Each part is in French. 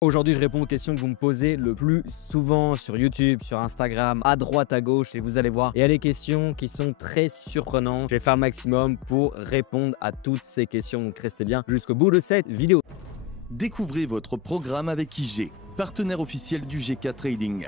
Aujourd'hui, je réponds aux questions que vous me posez le plus souvent sur YouTube, sur Instagram, à droite, à gauche, et vous allez voir, il y a des questions qui sont très surprenantes. Je vais faire le maximum pour répondre à toutes ces questions, donc restez bien jusqu'au bout de cette vidéo. Découvrez votre programme avec IG, partenaire officiel du GK Trading.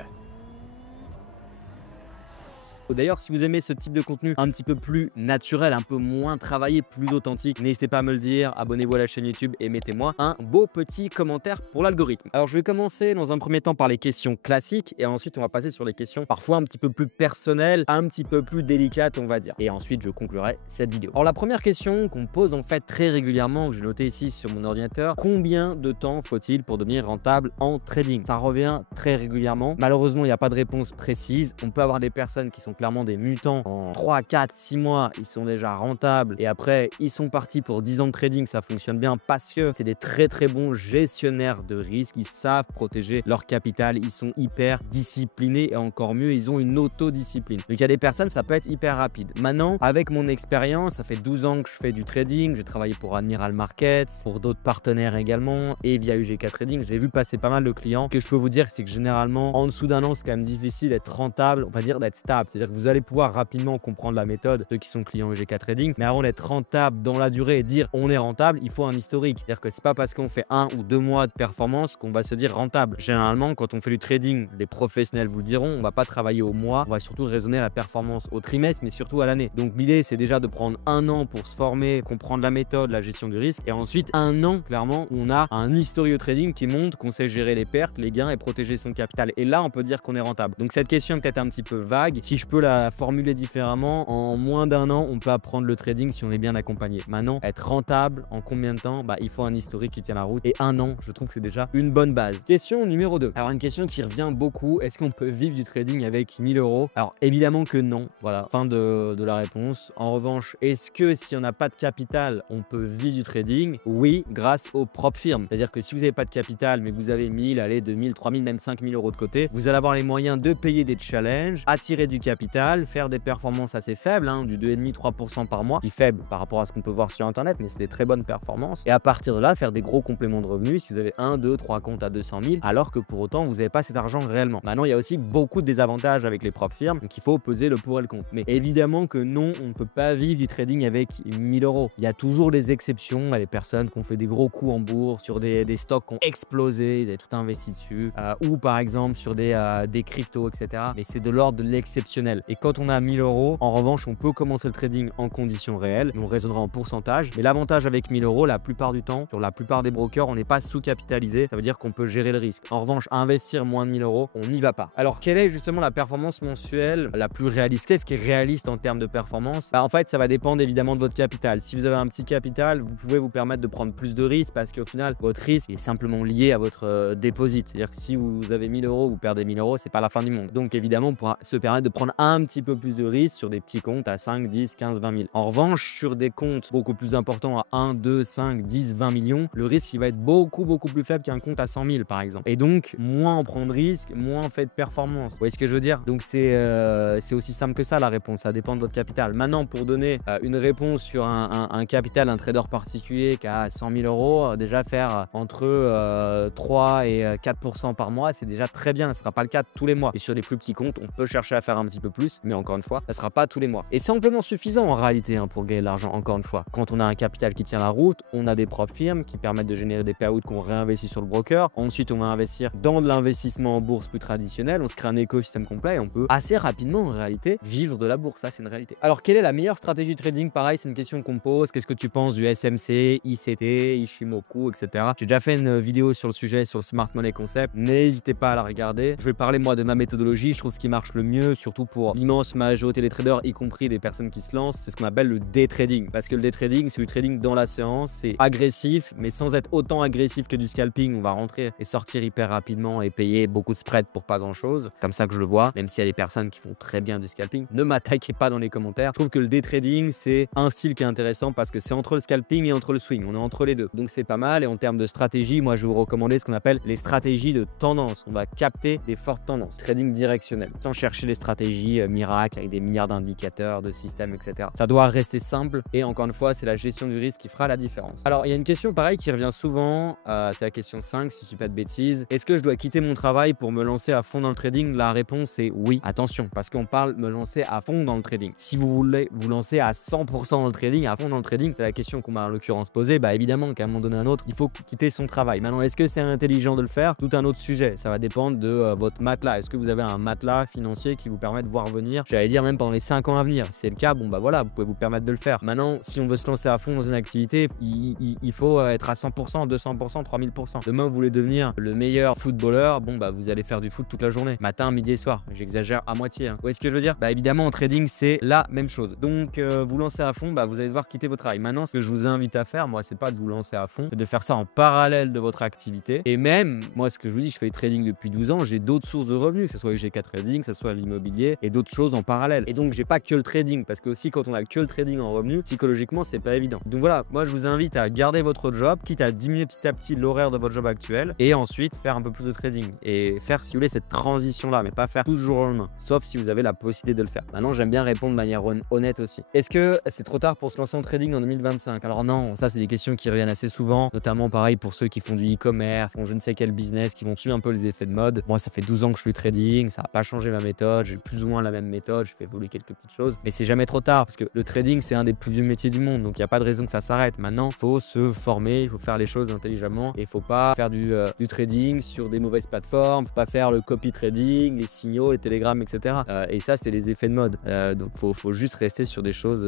D'ailleurs, si vous aimez ce type de contenu un petit peu plus naturel, un peu moins travaillé, plus authentique, n'hésitez pas à me le dire, abonnez-vous à la chaîne YouTube et mettez-moi un beau petit commentaire pour l'algorithme. Alors, je vais commencer dans un premier temps par les questions classiques et ensuite, on va passer sur les questions parfois un petit peu plus personnelles, un petit peu plus délicates, on va dire. Et ensuite, je conclurai cette vidéo. Alors, la première question qu'on me pose en fait très régulièrement, que j'ai noté ici sur mon ordinateur, combien de temps faut-il pour devenir rentable en trading? Ça revient très régulièrement. Malheureusement, il n'y a pas de réponse précise. On peut avoir des personnes qui sont clairement des mutants. En 3, 4, 6 mois, ils sont déjà rentables et après, ils sont partis pour 10 ans de trading. Ça fonctionne bien parce que c'est des très bons gestionnaires de risques. Ils savent protéger leur capital. Ils sont hyper disciplinés et encore mieux, ils ont une autodiscipline. Donc, il y a des personnes, ça peut être hyper rapide. Maintenant, avec mon expérience, ça fait 12 ans que je fais du trading. J'ai travaillé pour Admiral Markets, pour d'autres partenaires également et via UGK Trading. J'ai vu passer pas mal de clients. Ce que je peux vous dire, c'est que généralement, en dessous d'un an, c'est quand même difficile d'être rentable, on va dire d'être stable. C'est-à-dire que vous allez pouvoir rapidement comprendre la méthode, ceux qui sont clients UGK Trading, mais avant d'être rentable dans la durée et dire on est rentable, il faut un historique. C'est-à-dire que c'est pas parce qu'on fait 1 ou 2 mois de performance qu'on va se dire rentable. Généralement, quand on fait du trading, les professionnels vous le diront, on va pas travailler au mois, on va surtout raisonner la performance au trimestre, mais surtout à l'année. Donc l'idée, c'est déjà de prendre un an pour se former, comprendre la méthode, la gestion du risque, et ensuite un an, clairement, où on a un historique au trading qui montre qu'on sait gérer les pertes, les gains et protéger son capital. Et là, on peut dire qu'on est rentable. Donc cette question est peut-être un petit peu vague. Si je peux la formuler différemment, en moins d'un an, on peut apprendre le trading si on est bien accompagné. Maintenant, être rentable en combien de temps? Il faut un historique qui tient la route et un an, je trouve que c'est déjà une bonne base. Question numéro 2. Alors, une question qui revient beaucoup, est-ce qu'on peut vivre du trading avec 1000 euros? Alors, évidemment que non. Voilà, fin de la réponse. En revanche, est-ce que si on n'a pas de capital, on peut vivre du trading? Oui, grâce aux propres firmes. C'est-à-dire que si vous n'avez pas de capital, mais que vous avez 1000, allez, 2000, 3000, même 5000 euros de côté, vous allez avoir les moyens de payer des challenges, attirer du capital, faire des performances assez faibles, du 2,5-3% par mois, qui est faible par rapport à ce qu'on peut voir sur Internet, mais c'est des très bonnes performances. Et à partir de là, faire des gros compléments de revenus si vous avez 1, 2, 3 comptes à 200 000, alors que pour autant, vous n'avez pas cet argent réellement. Maintenant, il y a aussi beaucoup de désavantages avec les propres firmes, donc il faut peser le pour et le contre. Mais évidemment que non, on ne peut pas vivre du trading avec 1000 euros. Il y a toujours des exceptions. Il y a des personnes qui ont fait des gros coups en bourse, sur des stocks qui ont explosé, ils avaient tout investi dessus, ou par exemple sur des cryptos, etc. Mais c'est de l'ordre de l'exceptionnel. Et quand on a 1000 euros, en revanche, on peut commencer le trading en conditions réelles, mais on raisonnera en pourcentage. Mais l'avantage avec 1000 euros, la plupart du temps, sur la plupart des brokers, on n'est pas sous-capitalisé. Ça veut dire qu'on peut gérer le risque. En revanche, investir moins de 1000 euros, on n'y va pas. Alors, quelle est justement la performance mensuelle la plus réaliste? Qu'est-ce qui est réaliste en termes de performance? En fait, ça va dépendre évidemment de votre capital. Si vous avez un petit capital, vous pouvez vous permettre de prendre plus de risques parce qu'au final, votre risque est simplement lié à votre déposit. C'est-à-dire que si vous avez 1000 euros, vous perdez 1000 euros, c'est pas la fin du monde. Donc, évidemment, on pourra se permettre de prendre un petit peu plus de risques sur des petits comptes à 5, 10, 15, 20 000. En revanche, sur des comptes beaucoup plus importants à 1, 2, 5, 10, 20 millions, le risque il va être beaucoup plus faible qu'un compte à 100 000 par exemple. Et donc, moins on prend de risques, moins on fait de performance. Vous voyez ce que je veux dire? Donc, c'est aussi simple que ça la réponse. Ça dépend de votre capital. Maintenant, pour donner une réponse sur un capital, un trader particulier qui a 100 000 euros, déjà faire entre 3 et 4% par mois, c'est déjà très bien. Ce ne sera pas le cas tous les mois. Et sur les plus petits comptes, on peut chercher à faire un petit peu plus, mais encore une fois, ça ne sera pas tous les mois. Et c'est amplement suffisant en réalité pour gagner de l'argent, encore une fois. Quand on a un capital qui tient la route, on a des propres firmes qui permettent de générer des payouts qu'on réinvestit sur le broker. Ensuite, on va investir dans de l'investissement en bourse plus traditionnel. On se crée un écosystème complet et on peut assez rapidement en réalité vivre de la bourse. Ça, c'est une réalité. Alors, quelle est la meilleure stratégie de trading? Pareil, c'est une question qu'on me pose. Qu'est-ce que tu penses du SMC, ICT, Ishimoku, etc. J'ai déjà fait une vidéo sur le sujet, sur le Smart Money Concept. N'hésitez pas à la regarder. Je vais parler moi de ma méthodologie. Je trouve ce qui marche le mieux, surtout pour l'immense majorité des traders, y compris des personnes qui se lancent, c'est ce qu'on appelle le day trading. Parce que le day trading, c'est du trading dans la séance, c'est agressif, mais sans être autant agressif que du scalping. On va rentrer et sortir hyper rapidement et payer beaucoup de spread pour pas grand chose. Comme ça que je le vois, même s'il y a des personnes qui font très bien du scalping. Ne m'attaquez pas dans les commentaires. Je trouve que le day trading, c'est un style qui est intéressant parce que c'est entre le scalping et entre le swing. On est entre les deux. Donc c'est pas mal. Et en termes de stratégie, moi je vais vous recommander ce qu'on appelle les stratégies de tendance. On va capter des fortes tendances. Trading directionnel. Sans chercher les stratégies outil miracle avec des milliards d'indicateurs, de systèmes, etc. Ça doit rester simple et encore une fois, c'est la gestion du risque qui fera la différence. Alors, il y a une question pareil qui revient souvent, c'est la question 5 si je dis pas de bêtises. Est-ce que je dois quitter mon travail pour me lancer à fond dans le trading? La réponse est oui. Attention, parce qu'on parle me lancer à fond dans le trading. Si vous voulez vous lancer à 100% dans le trading, à fond dans le trading, c'est la question qu'on m'a en l'occurrence posée, bah évidemment qu'à un moment donné ou à un autre, il faut quitter son travail. Maintenant, est-ce que c'est intelligent de le faire? Tout un autre sujet. Ça va dépendre de votre matelas. Est-ce que vous avez un matelas financier qui vous permet de voir venir, j'allais dire même pendant les 5 ans à venir? Si c'est le cas, bon bah voilà, vous pouvez vous permettre de le faire. Maintenant, si on veut se lancer à fond dans une activité, il faut être à 100%, 200%, 3000%. Demain, vous voulez devenir le meilleur footballeur, bon bah vous allez faire du foot toute la journée, matin, midi et soir. J'exagère à moitié. Vous voyez ce que je veux dire? Bah évidemment, en trading, c'est la même chose. Donc, vous lancez à fond, bah vous allez devoir quitter votre travail. Maintenant, ce que je vous invite à faire, moi, c'est pas de vous lancer à fond, c'est de faire ça en parallèle de votre activité. Et même, moi, ce que je vous dis, je fais du trading depuis 12 ans, j'ai d'autres sources de revenus, que ce soit le GK Trading, que ce soit l'immobilier et d'autres choses en parallèle. Et donc, j'ai pas que le trading, parce que aussi, quand on a que le trading en revenus, psychologiquement, c'est pas évident. Donc voilà, moi, je vous invite à garder votre job, quitte à diminuer petit à petit l'horaire de votre job actuel et ensuite faire un peu plus de trading et faire, si vous voulez, cette transition-là, mais pas faire tout du jour au lendemain, sauf si vous avez la possibilité de le faire. Maintenant, j'aime bien répondre de manière honnête aussi. Est-ce que c'est trop tard pour se lancer en trading en 2025? Alors non, ça, c'est des questions qui reviennent assez souvent, notamment pareil pour ceux qui font du e-commerce, qui ont je ne sais quel business, qui vont suivre un peu les effets de mode. Moi, ça fait 12 ans que je fais trading, ça n'a pas changé ma méthode, j'ai plus ou moins la même méthode, je fais évoluer quelques petites choses, mais c'est jamais trop tard parce que le trading, c'est un des plus vieux métiers du monde, donc il n'y a pas de raison que ça s'arrête. Maintenant, il faut se former, il faut faire les choses intelligemment et il ne faut pas faire du trading sur des mauvaises plateformes, faut pas faire le copy trading, les signaux, les télégrammes, etc. Et ça, c'est les effets de mode. Donc, faut juste rester sur des choses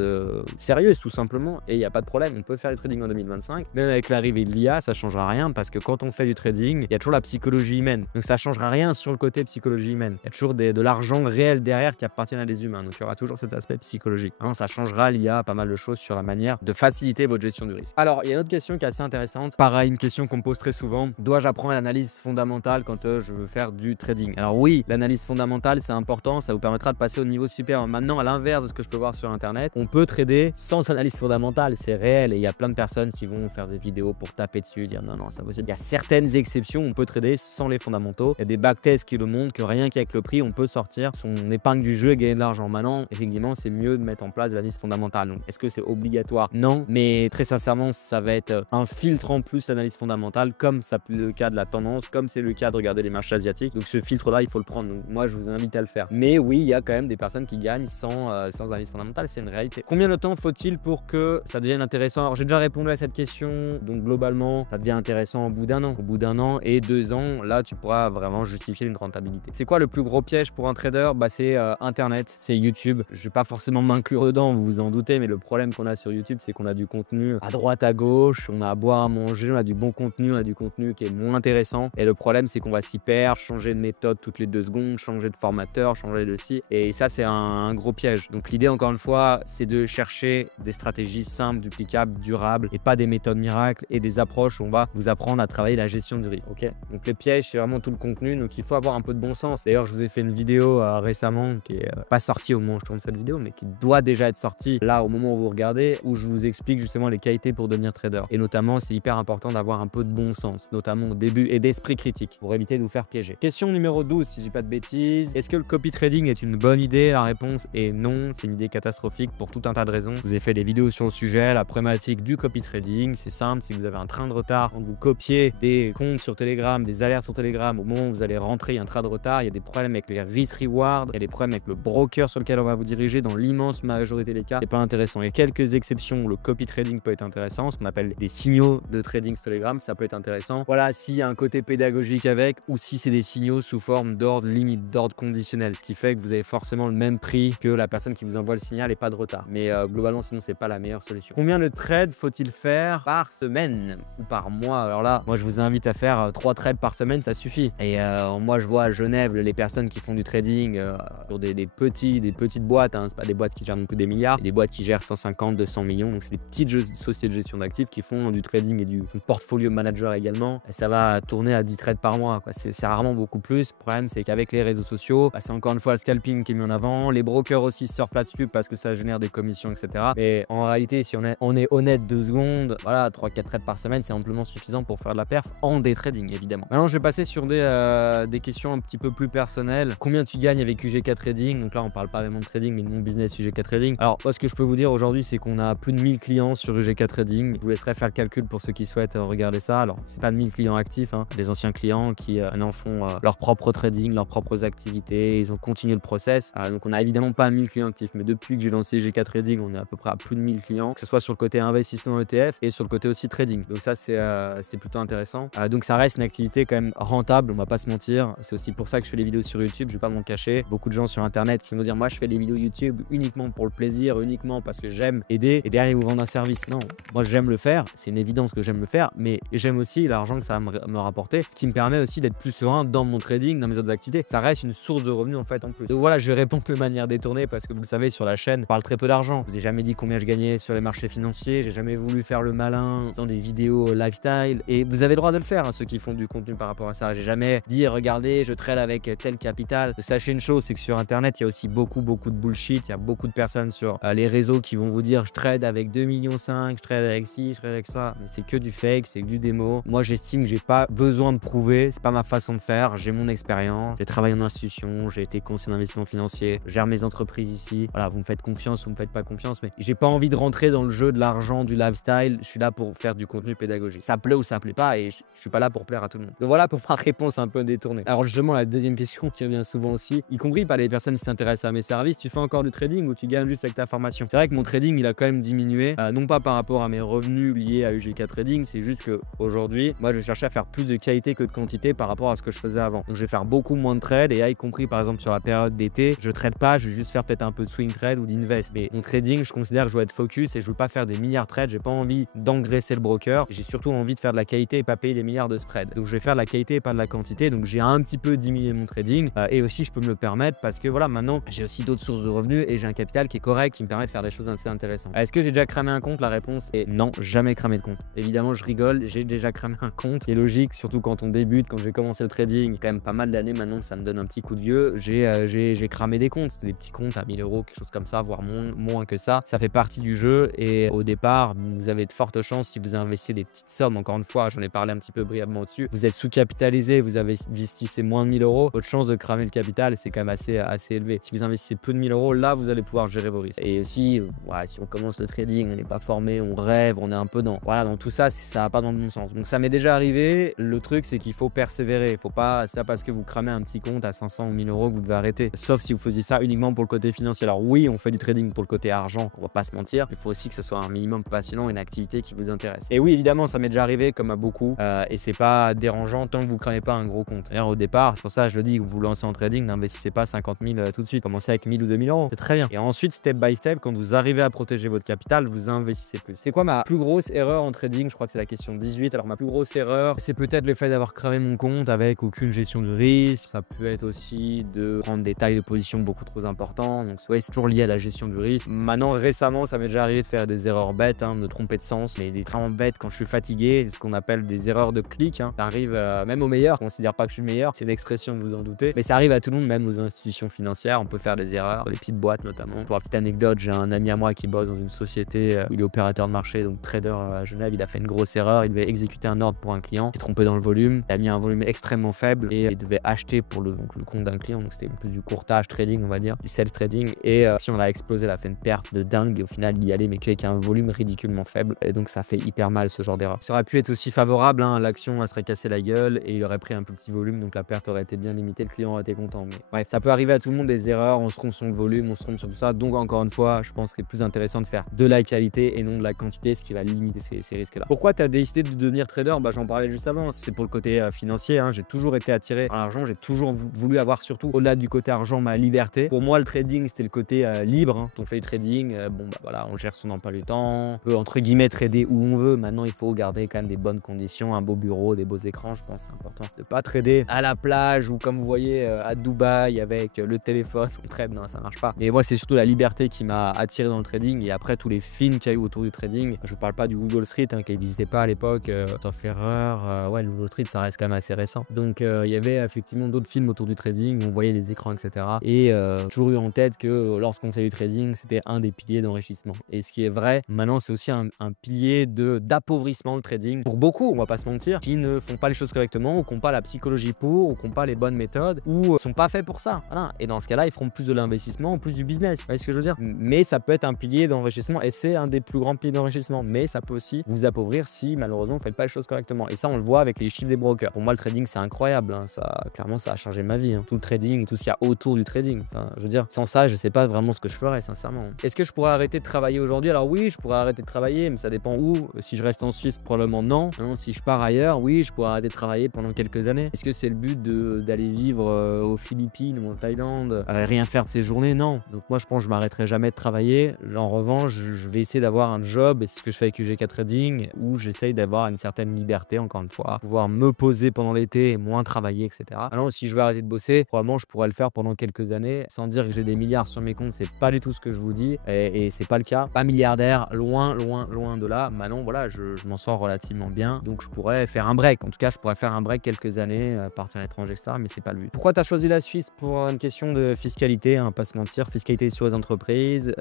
sérieuses tout simplement et il n'y a pas de problème. On peut faire du trading en 2025. Même avec l'arrivée de l'IA, ça changera rien parce que quand on fait du trading, il y a toujours la psychologie humaine. Donc, ça changera rien sur le côté psychologie humaine. Il y a toujours de l'argent réel derrière qui appartient à des humains. Donc, il y aura toujours cet aspect psychologique. Alors, ça changera l'IA, pas mal de choses sur la manière de faciliter votre gestion du risque. Alors, il y a une autre question qui est assez intéressante. Pareil, une question qu'on me pose très souvent. Dois-je apprendre l'analyse fondamentale quand je veux faire du trading? Alors oui, l'analyse fondamentale, c'est important. Ça vous permettra de passer au niveau supérieur. Maintenant, à l'inverse de ce que je peux voir sur Internet, on peut trader sans analyse fondamentale. C'est réel et il y a plein de personnes qui vont faire des vidéos pour taper dessus, dire non, c'est impossible. Il y a certaines exceptions, on peut trader sans les fondamentaux. Il y a des backtests qui le montrent que rien qu'avec le prix, on peut sortir son épargne du jeu et gagner de l'argent. Maintenant, effectivement, c'est mieux de mettre en place de l'analyse fondamentale. Donc, est-ce que c'est obligatoire? Non, mais très sincèrement, ça va être un filtre en plus, l'analyse fondamentale, comme ça peut être le cas de la tendance, comme c'est le cas de regarder les marchés asiatiques. Donc, ce filtre-là, il faut le prendre. Donc, moi, je vous invite à le faire. Mais oui, il y a quand même des personnes qui gagnent sans analyse fondamentale. C'est une réalité. Combien de temps faut-il pour que ça devienne intéressant? Alors, j'ai déjà répondu à cette question. Donc, globalement, ça devient intéressant au bout d'un an. Au bout d'un an et 2 ans, là, tu pourras vraiment justifier une rentabilité. C'est quoi le plus gros piège pour un trader? Bah, c'est Internet, c'est YouTube. Je vais pas forcément m'inclure dedans, vous vous en doutez, mais le problème qu'on a sur YouTube, c'est qu'on a du contenu à droite, à gauche, on a à boire, à manger, on a du bon contenu, on a du contenu qui est moins intéressant. Et le problème, c'est qu'on va s'y perdre, changer de méthode toutes les 2 secondes, changer de formateur, changer de site. Et ça, c'est un gros piège. Donc, l'idée, encore une fois, c'est de chercher des stratégies simples, duplicables, durables et pas des méthodes miracles et des approches où on va vous apprendre à travailler la gestion du risque. Ok, donc, les pièges, c'est vraiment tout le contenu. Donc, il faut avoir un peu de bon sens. D'ailleurs, je vous ai fait une vidéo récemment qui est pas sortie au moment où je tourne cette vidéo, mais qui doit déjà être sortie là au moment où vous regardez, où je vous explique justement les qualités pour devenir trader. Et notamment, c'est hyper important d'avoir un peu de bon sens, notamment au début, et d'esprit critique pour éviter de vous faire piéger. Question numéro 12, si je dis pas de bêtises. Est-ce que le copy trading est une bonne idée? La réponse est non, c'est une idée catastrophique pour tout un tas de raisons. Je vous ai fait des vidéos sur le sujet. La problématique du copy trading, c'est simple, c'est que vous avez un train de retard quand vous copiez des comptes sur Telegram, des alertes sur Telegram. Au moment où vous allez rentrer, il y a un train de retard, il y a des problèmes avec les risk-reward, il y a des problèmes avec le broker sur lequel on va vous diriger. Dans l'immense majorité des cas, c'est pas intéressant. Il y a quelques exceptions où le copy trading peut être intéressant, ce qu'on appelle des signaux de trading sur Telegram, ça peut être intéressant. Voilà, s'il y a un côté pédagogique avec, ou si c'est des signaux sous forme d'ordre limite, d'ordre conditionnel, ce qui fait que vous avez forcément le même prix que la personne qui vous envoie le signal et pas de retard. Mais globalement, sinon, c'est pas la meilleure solution. Combien de trades faut-il faire par semaine ou par mois? Alors là, moi, je vous invite à faire 3 trades par semaine, ça suffit. Et moi, je vois à Genève les personnes qui font du trading sur des petites boîtes, hein. C'est pas des boîtes qui gèrent non plus des milliards, des boîtes qui gèrent 150, 200 millions. Donc, c'est des petites sociétés de gestion d'actifs qui font du trading et du portfolio manager également. Et ça va tourner à 10 trades par mois, quoi. C'est rarement beaucoup plus. Le problème, c'est qu'avec les réseaux sociaux, c'est encore une fois le scalping qui est mis en avant. Les brokers aussi surfent là-dessus parce que ça génère des commissions, etc. Mais en réalité, si on est honnête 2 secondes, voilà, 3-4 trades par semaine, c'est amplement suffisant pour faire de la perf en day trading, évidemment. Maintenant, je vais passer sur des questions un petit peu plus personnelles. Combien tu gagnes avec UGK UGK Trading. Donc là, on parle pas vraiment de trading, mais de mon business UGK Trading. Alors, moi, ce que je peux vous dire aujourd'hui, c'est qu'on a plus de 1000 clients sur UGK Trading. Je vous laisserai faire le calcul pour ceux qui souhaitent regarder ça. Alors, c'est pas de 1000 clients actifs, hein. Des anciens clients qui en font leur propre trading, leurs propres activités. Ils ont continué le process. Donc, on a évidemment pas 1000 clients actifs, mais depuis que j'ai lancé UGK Trading, on est à peu près à plus de 1000 clients, que ce soit sur le côté investissement ETF et sur le côté aussi trading. Donc ça, c'est plutôt intéressant. Donc ça reste une activité quand même rentable, on va pas se mentir. C'est aussi pour ça que je fais les vidéos sur YouTube, je vais pas m'en cacher. Beaucoup de gens sur internet qui vont dire moi je fais des vidéos YouTube uniquement pour le plaisir, uniquement parce que j'aime aider, et derrière ils vous vendent un service. Non, moi j'aime le faire, c'est une évidence que j'aime le faire, mais j'aime aussi l'argent que ça va me rapporter, ce qui me permet aussi d'être plus serein dans mon trading, dans mes autres activités. Ça reste une source de revenus en fait en plus. Donc voilà, je vais répondre de manière détournée parce que vous le savez, sur la chaîne, je parle très peu d'argent. Je vous ai jamais dit combien je gagnais sur les marchés financiers, j'ai jamais voulu faire le malin dans des vidéos lifestyle, et vous avez le droit de le faire, hein, ceux qui font du contenu par rapport à ça. J'ai jamais dit regardez, je trade avec tel capital. Sachez une chose, c'est que sur internet, il y a aussi beaucoup de bullshit. Il y a beaucoup de personnes sur les réseaux qui vont vous dire je trade avec 2,5 millions, je trade avec ci, je trade avec ça. Mais c'est que du fake, c'est que du démo. Moi, j'estime que j'ai pas besoin de prouver, c'est pas ma façon de faire. J'ai mon expérience, j'ai travaillé en institution, j'ai été conseiller d'investissement financier, je gère mes entreprises ici. Voilà, vous me faites confiance, vous me faites pas confiance, mais j'ai pas envie de rentrer dans le jeu de l'argent, du lifestyle. Je suis là pour faire du contenu pédagogique. Ça plaît ou ça plaît pas, et je suis pas là pour plaire à tout le monde. Donc voilà pour ma réponse un peu détournée. Alors justement, la deuxième question qui revient souvent aussi, y compris par les personnes qui s'intéressent à mes services, tu fais encore du trading ou tu gagnes juste avec ta formation? C'est vrai que mon trading, il a quand même diminué, non pas par rapport à mes revenus liés à UGK Trading, c'est juste que aujourd'hui, moi, je vais chercher à faire plus de qualité que de quantité par rapport à ce que je faisais avant. Donc je vais faire beaucoup moins de trades, et là, y compris par exemple sur la période d'été, je trade pas, je vais juste faire peut-être un peu de swing trade ou d'invest. Mais mon trading, je considère que je dois être focus et je veux pas faire des milliards de trades, j'ai pas envie d'engraisser le broker, j'ai surtout envie de faire de la qualité et pas payer des milliards de spread. Donc je vais faire de la qualité et pas de la quantité, donc j'ai un petit peu diminué mon trading, et aussi je peux me le permettre parce que voilà, maintenant j'ai aussi d'autres sources de revenus et j'ai un capital qui est correct, qui me permet de faire des choses assez intéressantes. Est-ce que j'ai déjà cramé un compte? La réponse est non, jamais cramé de compte. Évidemment, je rigole, j'ai déjà cramé un compte, c'est logique, surtout quand on débute, quand j'ai commencé le trading, quand même pas mal d'années maintenant, ça me donne un petit coup de vieux, j'ai cramé des comptes, des petits comptes à 1000 euros, quelque chose comme ça, voire moins que ça. Ça fait partie du jeu, et au départ, vous avez de fortes chances, si vous investissez des petites sommes, encore une fois, j'en ai parlé un petit peu brièvement dessus, vous êtes sous-capitalisé, vous investissez moins de 1000 euros, votre chance de cramer le capital, c'est quand même assez élevé. Si vous investissez peu de 1000 euros, là, vous allez pouvoir gérer vos risques. Et aussi, ouais, si on commence le trading, on n'est pas formé, on rêve, on est un peu dans tout ça, ça va pas dans le bon sens. Donc ça m'est déjà arrivé. Le truc, c'est qu'il faut persévérer. C'est pas parce que vous cramez un petit compte à 500 ou 1000 euros que vous devez arrêter. Sauf si vous faisiez ça uniquement pour le côté financier. Alors oui, on fait du trading pour le côté argent, on va pas se mentir. Il faut aussi que ce soit un minimum passionnant, une activité qui vous intéresse. Et oui, évidemment, ça m'est déjà arrivé comme à beaucoup, et c'est pas dérangeant tant que vous cramez pas un gros compte. D'ailleurs, au départ, c'est pour ça que je le dis, vous vous lancez en trading, n'investissez pas 50 000 tout de suite. Commencez avec 1000 ou 2000 euros, c'est très bien. Et ensuite, step by step, quand vous arrivez à protéger votre capital, vous investissez plus. C'est quoi ma plus grosse erreur en trading? Je crois que c'est la question 18. Alors ma plus grosse erreur, c'est peut-être le fait d'avoir cramé mon compte avec aucune gestion de risque. Ça peut être aussi de prendre des tailles de position beaucoup trop importantes. Donc ouais, c'est toujours lié à la gestion du risque. Maintenant, récemment, ça m'est déjà arrivé de faire des erreurs bêtes, de me tromper de sens, mais des vraiment bêtes quand je suis fatigué, ce qu'on appelle des erreurs de clic. Ça arrive même aux meilleurs. Je considère pas que je suis le meilleur, c'est l'expression, vous en doutez, mais ça arrive à tout le monde, même aux institutions financières. On peut faire des erreurs, les petites boîtes notamment. Pour la petite anecdote, j'ai un ami à moi qui bosse dans une société où il est opérateur de marché, donc trader à Genève. Il a fait une grosse erreur, il devait exécuter un ordre pour un client, il s'est trompé dans le volume, il a mis un volume extrêmement faible et il devait acheter pour le compte d'un client, donc c'était plus du courtage trading, on va dire, du sales trading, et si on l'a explosé, il a fait une perte de dingue, et au final il y allait mais qu'avec un volume ridiculement faible, et donc ça fait hyper mal ce genre d'erreur. Ça aurait pu être aussi favorable, l'action elle serait cassée la gueule et il aurait pris un peu petit volume, donc la perte aurait été bien limitée, le client aurait été content. Mais bref, ça peut arriver à tout le monde, des erreurs, on se trompe sur le volume, on se trompe sur tout ça, donc encore une fois, je pense que c'est plus intéressant de faire de la qualité et non de la quantité, ce qui va limiter ces risques-là. Pourquoi tu as décidé de devenir trader? J'en parlais juste avant, c'est pour le côté financier, j'ai toujours été attiré par l'argent, j'ai toujours voulu avoir, surtout au-delà du côté argent, ma liberté. Pour moi, le trading, c'était le côté libre, on fait le trading, voilà, on gère son emploi du temps, on peut entre guillemets trader où on veut. Maintenant, il faut garder quand même des bonnes conditions, un beau bureau, des beaux écrans, je pense que c'est important de pas trader à la plage ou comme vous voyez à Dubaï avec le téléphone, on trade, non, ça marche pas. Mais moi, c'est surtout la liberté qui m'a attiré dans le trading, et après tous les films qu'il y a eu autour du trading. Je vous parle pas du Wall Street qui n'existait pas à l'époque, sauf erreur, ouais, le Wall Street ça reste quand même assez récent. Donc il y avait effectivement d'autres films autour du trading, on voyait les écrans, etc. Et toujours eu en tête que lorsqu'on fait du trading, c'était un des piliers d'enrichissement. Et ce qui est vrai, maintenant c'est aussi un pilier d'appauvrissement, le trading. Pour beaucoup, on va pas se mentir, qui ne font pas les choses correctement, ou qui n'ont pas la psychologie pour, ou qui n'ont pas les bonnes méthodes, ou sont pas faits pour ça. Voilà. Et dans ce cas-là, ils feront plus de l'investissement ou plus du business. Vous voyez ce que je veux dire? Mais ça peut être un pilier d'enrichissement et c'est un des plus grands piliers d'enrichissement. Mais ça peut aussi vous appauvrir si malheureusement vous ne faites pas les choses correctement. Et ça, on le voit avec les chiffres des brokers. Pour moi, le trading, c'est incroyable. Hein. Ça, clairement, ça a changé ma vie. Hein. Tout le trading, tout ce qu'il y a autour du trading. Enfin, je veux dire, sans ça, je sais pas vraiment ce que je ferais, sincèrement. Est-ce que je pourrais arrêter de travailler aujourd'hui? Alors oui, je pourrais arrêter de travailler, mais ça dépend où. Si je reste en Suisse, probablement non. Hein, si je pars ailleurs, oui, je pourrais arrêter de travailler pendant quelques années. Est-ce que c'est le but d'aller vivre aux Philippines ou en Thaïlande, rien faire de ces journées? Non. Donc moi, je pense que je m'arrêterai jamais de travailler. En revanche, je vais essayer d'avoir un job, et c'est ce que je fais avec UGK Trading, où j'essaye d'avoir une certaine liberté, encore une fois, pouvoir me poser pendant l'été et moins travailler, etc. Alors, si je veux arrêter de bosser, probablement je pourrais le faire pendant quelques années, sans dire que j'ai des milliards sur mes comptes, c'est pas du tout ce que je vous dis, et c'est pas le cas. Pas milliardaire, loin de là. Maintenant, voilà, je m'en sors relativement bien, donc je pourrais faire un break. En tout cas, je pourrais faire un break quelques années, partir à l'étranger, etc. Mais c'est pas le but. Pourquoi tu as choisi la Suisse? Pour une question de fiscalité, hein, pas se mentir, fiscalité sur les entreprises,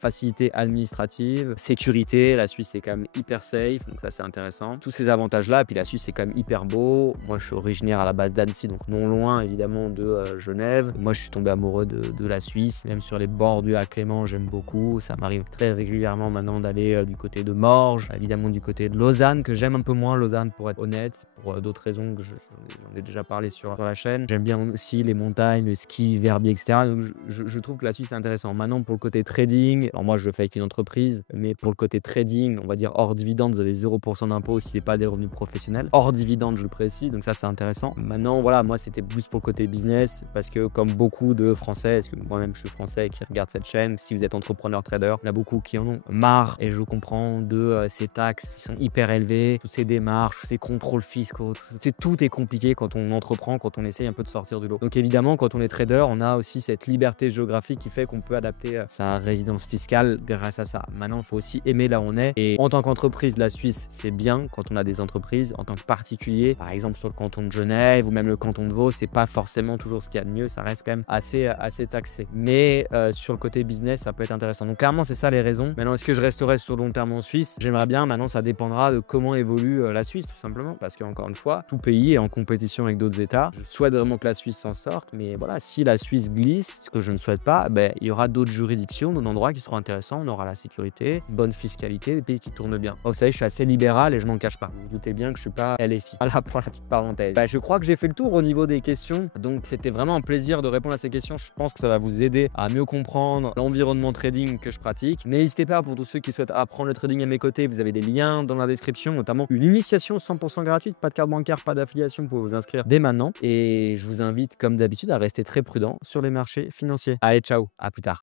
facilité administrative, sécurité. La Suisse est quand même hyper safe, donc ça c'est intéressant. Tous ces avantages-là, puis la Suisse c'est quand même hyper beau. Moi je suis originaire à la base d'Annecy, donc non loin évidemment de Genève. Moi je suis tombé amoureux de la Suisse, même sur les bords du lac Léman, j'aime beaucoup. Ça m'arrive très régulièrement maintenant d'aller du côté de Morges, évidemment du côté de Lausanne, que j'aime un peu moins, Lausanne pour être honnête, pour d'autres raisons que j'en ai déjà parlé sur la chaîne. J'aime bien aussi les montagnes, le ski, Verbier, etc. Donc je trouve que la Suisse est intéressant. Maintenant pour le côté trading, alors moi je le fais avec une entreprise, mais pour le côté trading, on va dire hors dividende, vous avez 0% d'impôt si ce n'est pas des revenus professionnels. Hors dividende, je le précise, donc ça c'est intéressant. Maintenant, voilà, moi c'était plus pour le côté business, parce que comme beaucoup de Français, parce que moi-même je suis Français qui regarde cette chaîne, si vous êtes entrepreneur trader, il y en a beaucoup qui en ont marre, et je comprends, de ces taxes qui sont hyper élevées, toutes ces démarches, ces contrôles fiscaux, tout est compliqué quand on entreprend, quand on essaye un peu de sortir du lot. Donc évidemment, quand on est trader, on a aussi cette liberté géographique qui fait qu'on peut adapter sa résidence fiscale grâce à ça. Maintenant, il faut aussi aimer là où on est. Et en tant qu'entreprise, la Suisse, c'est bien quand on a des entreprises. En tant que particulier, par exemple sur le canton de Genève ou même le canton de Vaud, c'est pas forcément toujours ce qu'il y a de mieux. Ça reste quand même assez taxé. Mais sur le côté business, ça peut être intéressant. Donc clairement, c'est ça les raisons. Maintenant, est-ce que je resterai sur le long terme en Suisse? J'aimerais bien. Maintenant, ça dépendra de comment évolue la Suisse, tout simplement. Parce qu'encore une fois, tout pays est en compétition avec d'autres États. Je souhaite vraiment que la Suisse s'en sorte. Mais voilà, si la Suisse glisse, ce que je ne souhaite pas, il y aura d'autres juridictions, d'autres endroits qui seront intéressants. On aura la sécurité, bonne fiscalité, des pays qui tournent bien. Vous savez, je suis assez libéral et je m'en cache pas. Vous vous doutez bien que je suis pas LFI. Voilà pour la petite parenthèse. Je crois que j'ai fait le tour au niveau des questions. Donc c'était vraiment un plaisir de répondre à ces questions. Je pense que ça va vous aider à mieux comprendre l'environnement trading que je pratique. N'hésitez pas, pour tous ceux qui souhaitent apprendre le trading à mes côtés, vous avez des liens dans la description, notamment une initiation 100% gratuite, pas de carte bancaire, pas d'affiliation, vous pouvez vous inscrire dès maintenant. Et je vous invite, comme d'habitude, à rester très prudent sur les marchés financiers. Allez, ciao, à plus tard.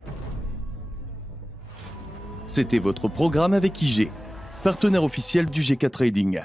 C'était votre programme avec IG, partenaire officiel du GK Trading.